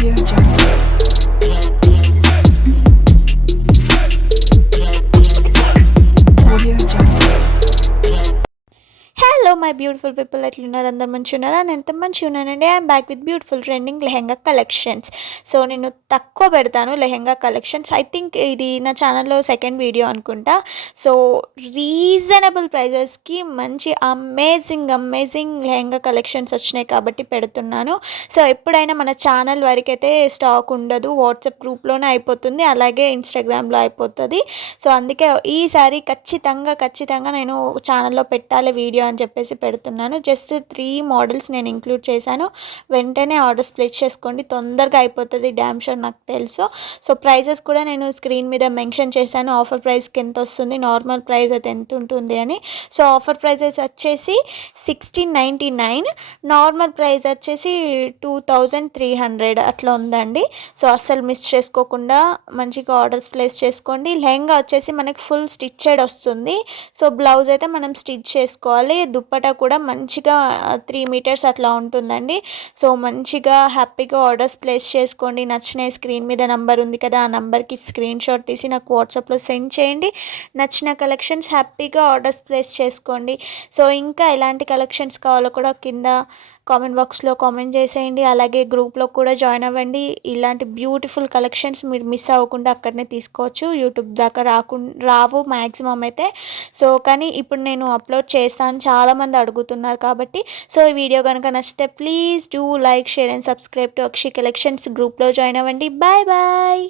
Audio Jungle. Audio Jungle. Hello my beautiful people, ఎట్లున్నారు? అందరు మంచిగా ఉన్నారా? నేను ఎంత మంచిగా ఉన్నానండి. I'm back with beautiful trending lehenga collections. So నేను తక్కువ పెడతాను లెహెంగా కలెక్షన్స్. ఐ థింక్ ఇది నా ఛానల్లో సెకండ్ వీడియో అనుకుంటా. సో రీజనబుల్ ప్రైజెస్కి మంచి అమేజింగ్ లెహెంగా కలెక్షన్స్ వచ్చినాయి కాబట్టి పెడుతున్నాను. సో ఎప్పుడైనా మన ఛానల్ వరకైతే స్టాక్ ఉండదు, వాట్సాప్ గ్రూప్లోనే అయిపోతుంది, అలాగే ఇన్స్టాగ్రామ్లో అయిపోతుంది. సో అందుకే ఈసారి ఖచ్చితంగా నేను ఛానల్లో పెట్టాలి వీడియో అని చెప్పేసి పెడుతున్నాను. జస్ట్ 3 మోడల్స్ నేను ఇంక్లూడ్ చేశాను. వెంటనే ఆర్డర్స్ ప్లేస్ చేసుకోండి, తొందరగా అయిపోతుంది, డ్యామ్ షూర్ నాకు తెలుసు. సో ప్రైజెస్ కూడా నేను స్క్రీన్ మీద మెన్షన్ చేశాను. ఆఫర్ ప్రైస్కి ఎంత వస్తుంది, నార్మల్ ప్రైస్ అయితే ఎంత ఉంటుంది అని. సో ఆఫర్ ప్రైజెస్ వచ్చేసి 1699, నార్మల్ ప్రైస్ వచ్చేసి 2300 అట్లా ఉందండి. సో అస్సలు మిస్ చేసుకోకుండా మంచిగా ఆర్డర్స్ ప్లేస్ చేసుకోండి. లెహంగా వచ్చేసి మనకి ఫుల్ స్టిచ్చెడ్ వస్తుంది. సో బ్లౌజ్ అయితే మనం స్టిచ్ చేసుకోవాలి. దుప్పటా కూడా మంచిగా 3 మీటర్స్ అట్లా ఉంటుందండి. సో మంచిగా హ్యాపీగా ఆర్డర్స్ ప్లేస్ చేసుకోండి. నచ్చిన స్క్రీన్ మీద నంబర్ ఉంది కదా, ఆ నంబర్కి స్క్రీన్ షాట్ తీసి నాకు వాట్సాప్లో సెండ్ చేయండి. నచ్చిన కలెక్షన్స్ హ్యాపీగా ఆర్డర్స్ ప్లేస్ చేసుకోండి. సో ఇంకా ఎలాంటి కలెక్షన్స్ కావాలో కూడా కింద కామెంట్ బాక్స్లో కామెంట్ చేసేయండి. అలాగే గ్రూప్లో కూడా జాయిన్ అవ్వండి. ఇలాంటి బ్యూటిఫుల్ కలెక్షన్స్ మీరు మిస్ అవ్వకుండా అక్కడనే తీసుకోవచ్చు. యూట్యూబ్ దాకా రావు మ్యాక్సిమం అయితే. సో కానీ ఇప్పుడు నేను అప్లోడ్ చేస్తాను, చాలామంది అడుగుతున్నారు కాబట్టి. సో ఈ వీడియో కనుక నచ్చితే please do like, share and subscribe to Akshi collections. గ్రూప్లో జాయిన్ అవ్వండి. Bye bye.